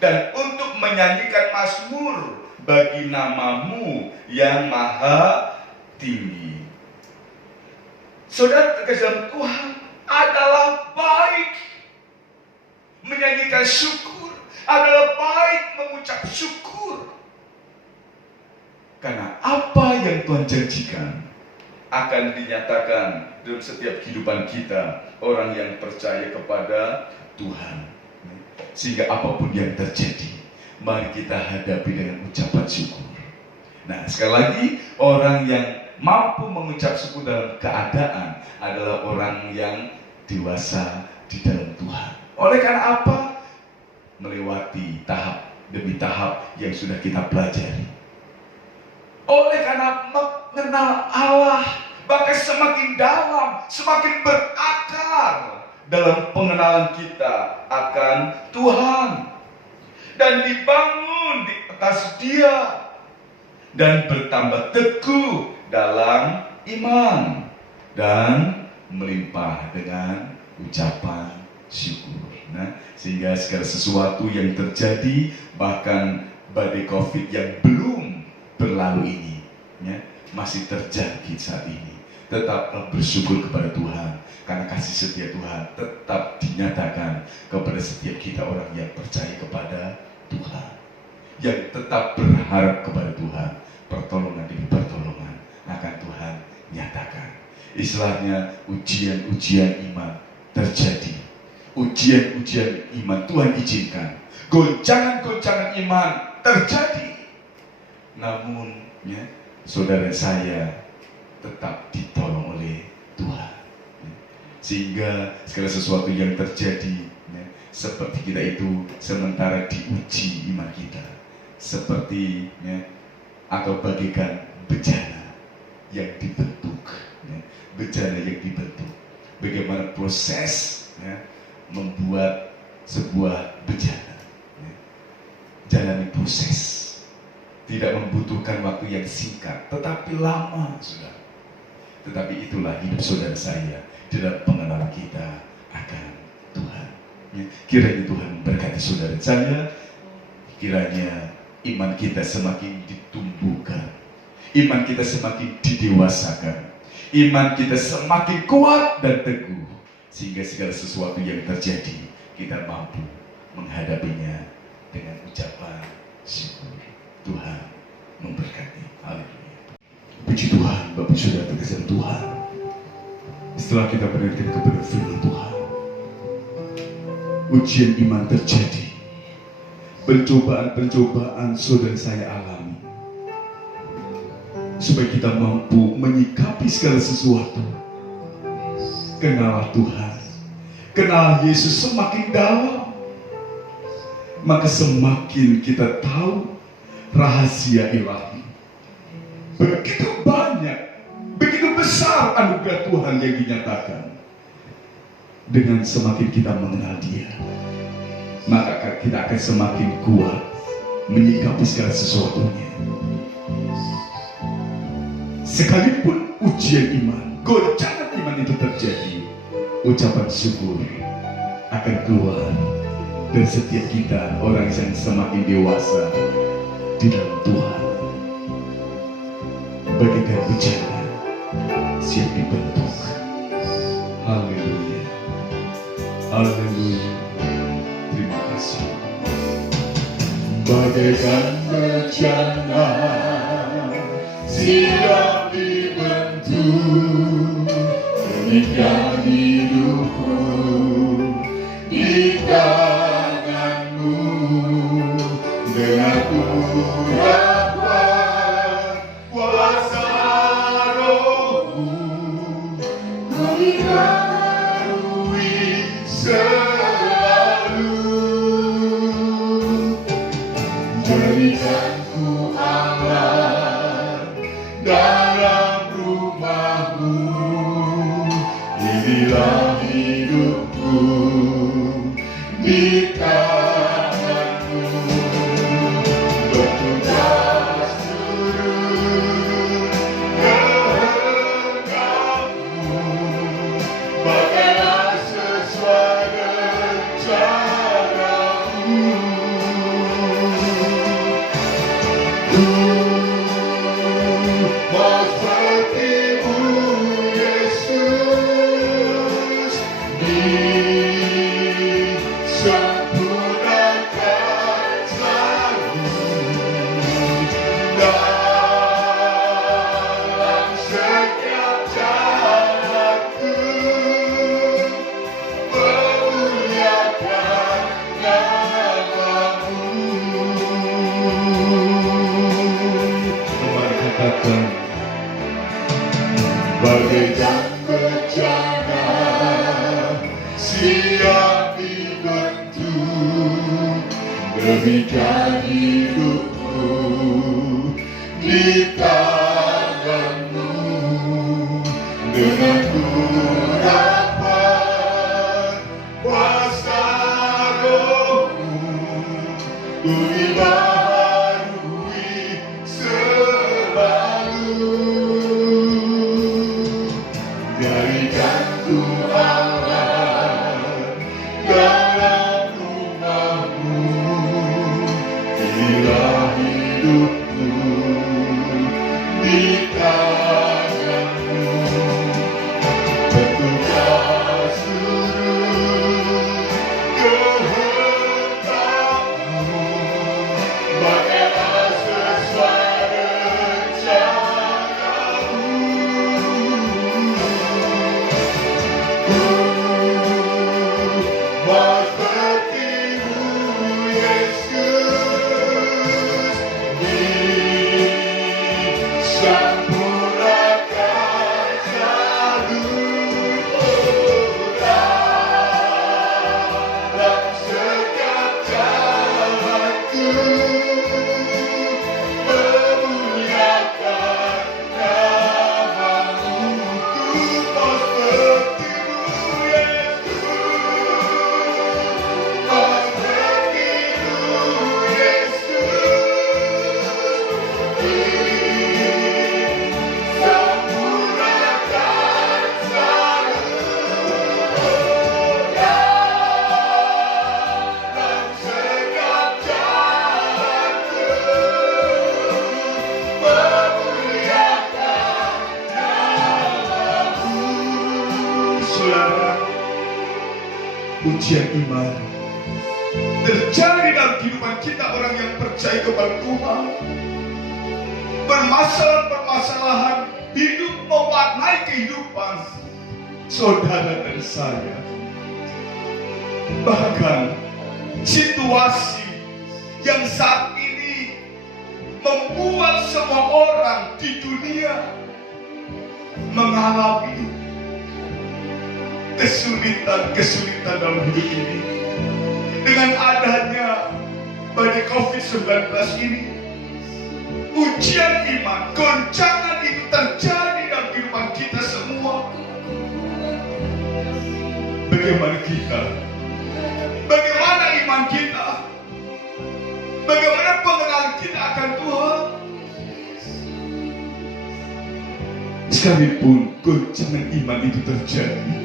dan untuk menyanyikan mazmur bagi nama-Mu yang maha tinggi. Saudara terkasih Tuhan, adalah baik menyanyikan syukur, adalah baik mengucap syukur. Karena apa yang Tuhan janjikan akan dinyatakan dalam setiap kehidupan kita, orang yang percaya kepada Tuhan. Sehingga apapun yang terjadi, mari kita hadapi dengan ucapan syukur. Nah, sekali lagi, orang yang mampu mengucap syukur dalam keadaan adalah orang yang dewasa di dalam Tuhan. Oleh karena apa? Melewati tahap demi tahap yang sudah kita pelajari. Oleh karena mengenal Allah, bahkan semakin dalam, semakin berakar dalam pengenalan kita akan Tuhan dan dibangun di atas Dia dan bertambah teguh dalam iman dan melimpah dengan ucapan syukur. Nah, sehingga segala sesuatu yang terjadi, bahkan badai COVID yang belum berlalu ini, masih terjangkit saat ini. Tetaplah bersyukur kepada Tuhan, karena kasih setia Tuhan tetap dinyatakan kepada setiap kita orang yang percaya kepada Tuhan, yang tetap berharap kepada Tuhan. Pertolongan demi pertolongan akan Tuhan nyatakan. Istilahnya ujian-ujian iman terjadi, ujian-ujian iman Tuhan izinkan, goncangan-goncangan iman terjadi. Namun ya, saudara saya tetap ditolong oleh Tuhan, sehingga segala sesuatu yang terjadi ya, seperti kita itu sementara diuji iman kita, seperti ya, atau bagaikan bejana yang dibentuk ya, bejana yang dibentuk. Bagaimana proses ya, membuat sebuah bejana ya. Jalani proses, tidak membutuhkan waktu yang singkat, tetapi lama sudah. Tetapi itulah hidup saudara saya dalam pengenalan kita akan Tuhan ya. Kiranya Tuhan memberkati saudara saya, kiranya iman kita semakin ditumbuhkan, iman kita semakin didewasakan, iman kita semakin kuat dan teguh, sehingga segala sesuatu yang terjadi kita mampu menghadapinya dengan ucapan syukur. Tuhan memberkati. Haleluya. Puji Tuhan, Bapak Saudara terkasih Tuhan. Setelah kita mendengarkan kepada firman Tuhan, ujian iman terjadi, pencobaan-pencobaan saudara saya alami, supaya kita mampu menyikapi segala sesuatu. Kenal Tuhan, kenal Yesus semakin dalam, maka semakin kita tahu rahasia ilahi. Begitu banyak, begitu besar anugerah Tuhan yang dinyatakan. Dengan semakin kita mengenal Dia, maka kita akan semakin kuat menyikapi segala sesuatunya. Sekalipun ujian iman, goncangan iman itu terjadi, ucapan syukur akan keluar dari setiap kita, orang yang semakin dewasa di dalam Tuhan. Bagaikan bejana siap dibentuk. Haleluya, haleluya. Terima kasih. Bagaikan bejana siap dibentuk, demikian hidupku di tanganmu. Dengan urapan kuasa Rohmu, ku diperbarui selalu. Jadikanku aman dalam rumahmu, inilah hidupku di tanganmu. Bertugas turut kehendakmu, pakailah sesuai rencanamu. Mau seperti-Mu Yesus, disempurnakan selalu dalam setiap jalanku, memuliakan nama-Mu. Mari katakan, bagaikan bejana siap dibentuk, demikian hidupku di tanganmu. Dengan urapan kuasa Rohmu, ku dibaharui selalu. Jadikanku aman dalam rumahmu, inilah hidupku di tanganmu. saudara, ujian iman terjadi dalam kehidupan kita orang yang percaya kepada Tuhan. Permasalahan-permasalahan hidup mewarnai kehidupan saudara dan saya. Bahkan situasi yang saat ini membuat semua orang di dunia mengalami kesulitan dalam hidup ini. Dengan adanya badai COVID-19 ini, ujian iman, goncangan itu terjadi dalam kehidupan kita semua. Bagaimana kita? Bagaimana iman kita? Bagaimana pengenalan kita akan Tuhan? Sekalipun goncangan iman itu terjadi,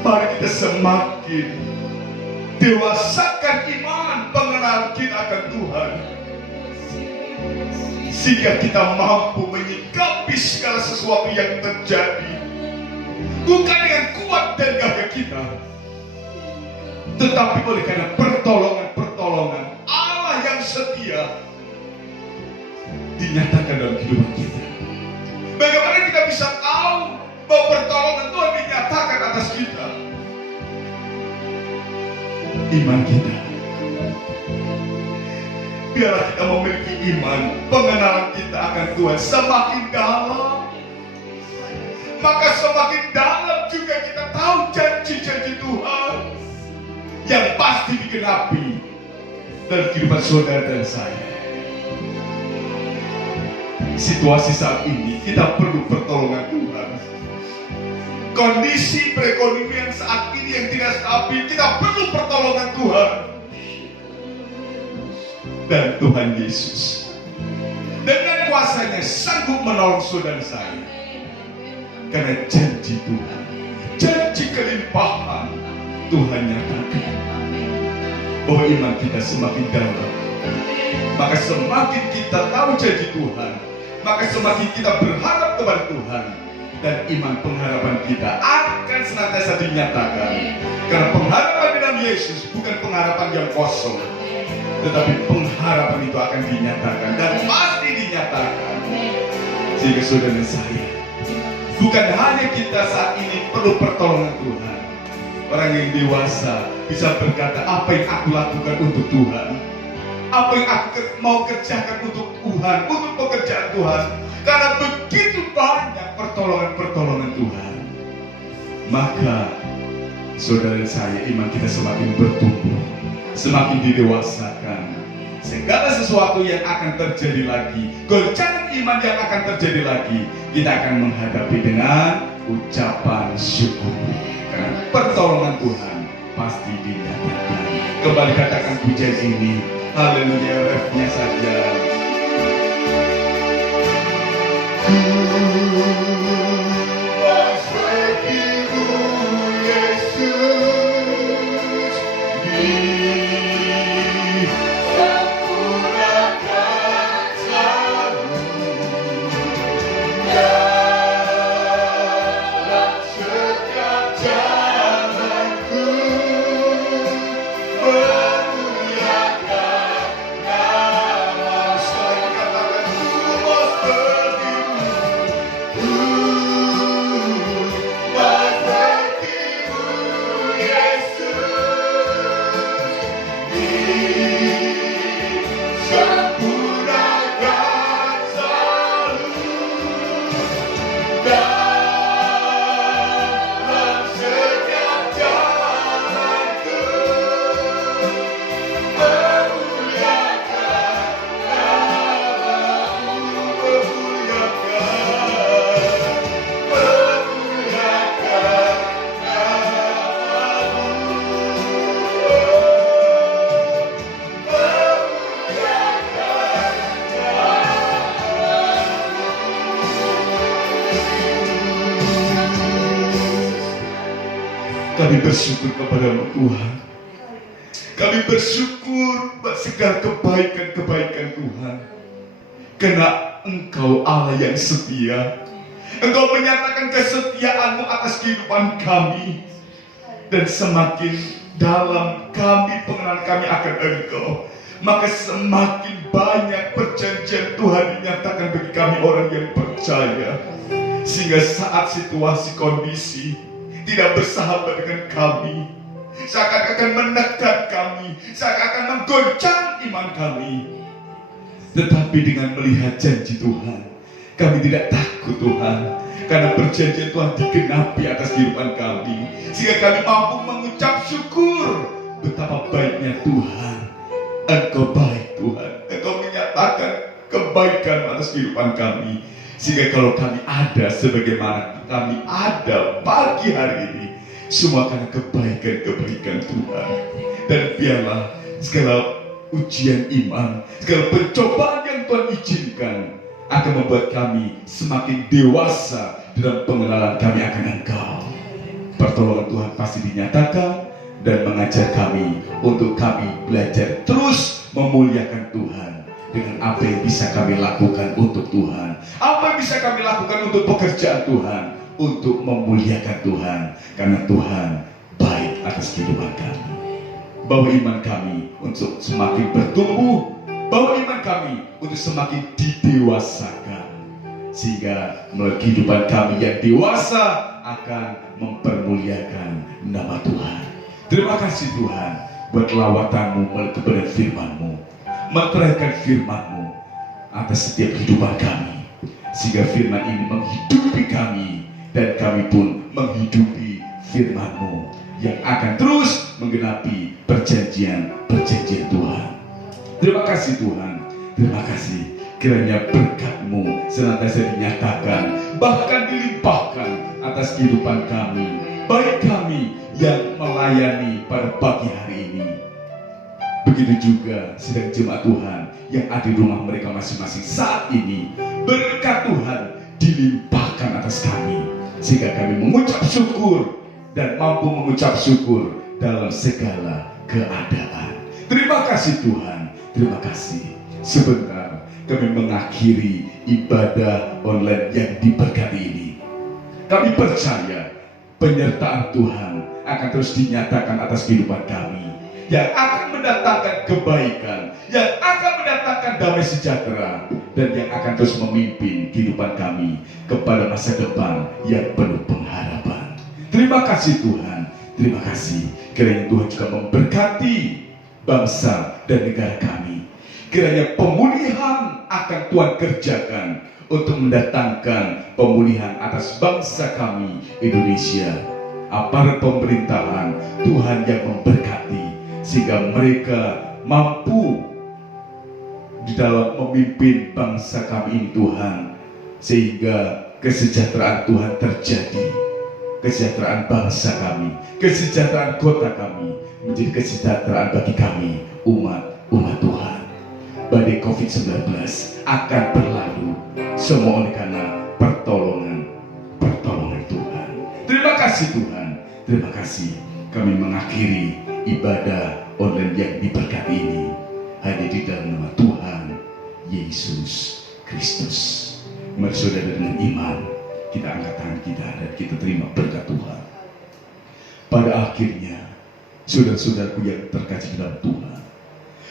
mari kita semakin dewasakan iman pengenalan kita akan Tuhan, sehingga kita mampu menyikapi segala sesuatu yang terjadi bukan dengan kuat dan gagah kita, tetapi oleh karena pertolongan Allah yang setia dinyatakan dalam kehidupan kita. Bagaimana kita bisa tahu bahwa pertolongan Tuhan dinyatakan atas kita? Iman kita. Biarlah kita memiliki iman, pengenalan kita akan Tuhan semakin dalam, maka semakin dalam juga kita tahu janji-janji Tuhan yang pasti digenapi dalam kehidupan saudara dan saya. Situasi saat ini kita perlu pertolongan Tuhan. Kondisi perekonomian saat ini yang tidak stabil, kita perlu pertolongan Tuhan. Dan Tuhan Yesus dengan kuasanya sanggup menolong saudara saya. Karena janji Tuhan, janji kelimpahan Tuhan nyatakan bahwa iman kita semakin dalam, maka semakin kita tahu janji Tuhan, maka semakin kita berharap kepada Tuhan, dan iman pengharapan kita akan senantiasa dinyatakan. Karena pengharapan di dalam Yesus bukan pengharapan yang kosong, tetapi pengharapan itu akan dinyatakan dan pasti dinyatakan. Sehingga saudara dan saya, bukan hanya kita saat ini perlu pertolongan Tuhan. Orang yang dewasa bisa berkata, apa yang aku lakukan untuk Tuhan, apa yang aku mau kerjakan untuk Tuhan, untuk pekerjaan Tuhan. Karena begitu banyak pertolongan Tuhan, maka saudara dan saya, iman kita semakin bertumbuh, semakin didewasakan. Segala sesuatu yang akan terjadi lagi, goncangan iman yang akan terjadi lagi, kita akan menghadapi dengan ucapan syukur. Karena pertolongan Tuhan pasti dinyatakan. Kembali katakan pujian ini, haleluya, refnya saja. Kami bersyukur kepada Tuhan. Kami bersyukur buat segala kebaikan-kebaikan Tuhan. Karena Engkau Allah yang setia. Engkau menyatakan kesetiaan-Mu atas kehidupan kami. Dan semakin dalam pengenalan kami akan Engkau, maka semakin banyak perjanjian Tuhan dinyatakan bagi kami orang yang percaya. Sehingga saat situasi kondisi tidak bersahabat dengan kami, seakan-akan menekan kami, seakan-akan menggoncang iman kami, tetapi dengan melihat janji Tuhan, kami tidak takut Tuhan, karena perjanjian Tuhan digenapi atas kehidupan kami, sehingga kami mampu mengucap syukur betapa baiknya Tuhan. Engkau baik Tuhan, Engkau menyatakan kebaikan atas kehidupan kami, sehingga kalau kami ada sebagaimana kami ada pagi hari ini, semua karena kebaikan Tuhan. Dan biarlah segala ujian iman, segala pencobaan yang Tuhan izinkan akan membuat kami semakin dewasa dalam pengenalan kami akan Engkau. Pertolongan Tuhan pasti dinyatakan dan mengajar kami untuk kami belajar terus memuliakan Tuhan dengan apa yang bisa kami lakukan untuk Tuhan, apa yang bisa kami lakukan untuk pekerjaan Tuhan, untuk memuliakan Tuhan, karena Tuhan baik atas kehidupan kami. Bawa iman kami untuk semakin bertumbuh, bawa iman kami untuk semakin didewasakan, sehingga melalui kehidupan kami yang dewasa akan mempermuliakan nama Tuhan. Terima kasih Tuhan buat lawatan-Mu melalui kebenaran firman-Mu, meteraikan firman-Mu atas setiap kehidupan kami, sehingga firman ini menghidupi kami dan kami pun menghidupi firman-Mu yang akan terus menggenapi perjanjian Tuhan. Terima kasih Tuhan, terima kasih. Kiranya berkat-Mu senantiasa dinyatakan, bahkan dilimpahkan atas kehidupan kami, baik kami yang melayani pada pagi hari ini, begitu juga sedang jemaat Tuhan yang ada di rumah mereka masing-masing saat ini. Berkat Tuhan dilimpahkan atas kami, sehingga kami mengucap syukur dan mampu mengucap syukur dalam segala keadaan. Terima kasih Tuhan, terima kasih. Sebentar kami mengakhiri ibadah online yang diberkati ini. Kami percaya penyertaan Tuhan akan terus dinyatakan atas kehidupan kami, yang akan mendatangkan kebaikan, yang akan mendatangkan damai sejahtera, dan yang akan terus memimpin kehidupan kami kepada masa depan yang penuh pengharapan. Terima kasih Tuhan, terima kasih. Kiranya Tuhan juga memberkati bangsa dan negara kami. Kiranya pemulihan akan Tuhan kerjakan untuk mendatangkan pemulihan atas bangsa kami Indonesia. Aparat pemerintahan Tuhan yang memberkati, sehingga mereka mampu di dalam memimpin bangsa kami ini Tuhan, sehingga kesejahteraan Tuhan terjadi. Kesejahteraan bangsa kami, kesejahteraan kota kami menjadi kesejahteraan bagi kami umat Tuhan. Badai COVID-19 akan berlalu semua oleh karena pertolongan Tuhan. Terima kasih Tuhan, terima kasih. Kami mengakhiri ibadah online yang diberkati ini hanya di dalam nama Tuhan Yesus Kristus. Mari saudara dengan iman kita angkat tangan kita dan kita terima berkat Tuhan. Pada akhirnya, saudara-saudaraku yang terkasih dalam Tuhan,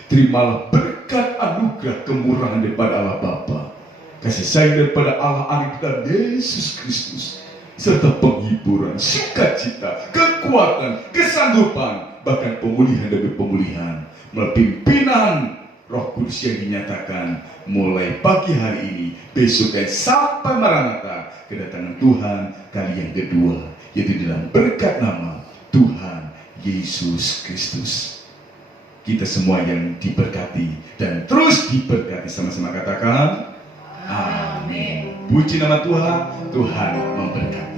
terimalah berkat anugerah kemurahan daripada Allah Bapa, kasih sayang daripada Allah Anak dan Yesus Kristus, serta penghiburan, sukacita, kekuatan, kesanggupan, bahkan pemulihan demi pemulihan melalui pimpinan Roh Kudus yang dinyatakan mulai pagi hari ini, besok sampai Maranatha, kedatangan Tuhan kali yang kedua, yaitu dalam berkat nama Tuhan Yesus Kristus. Kita semua yang diberkati dan terus diberkati, sama-sama katakan amin. Puji nama Tuhan, Tuhan memberkati.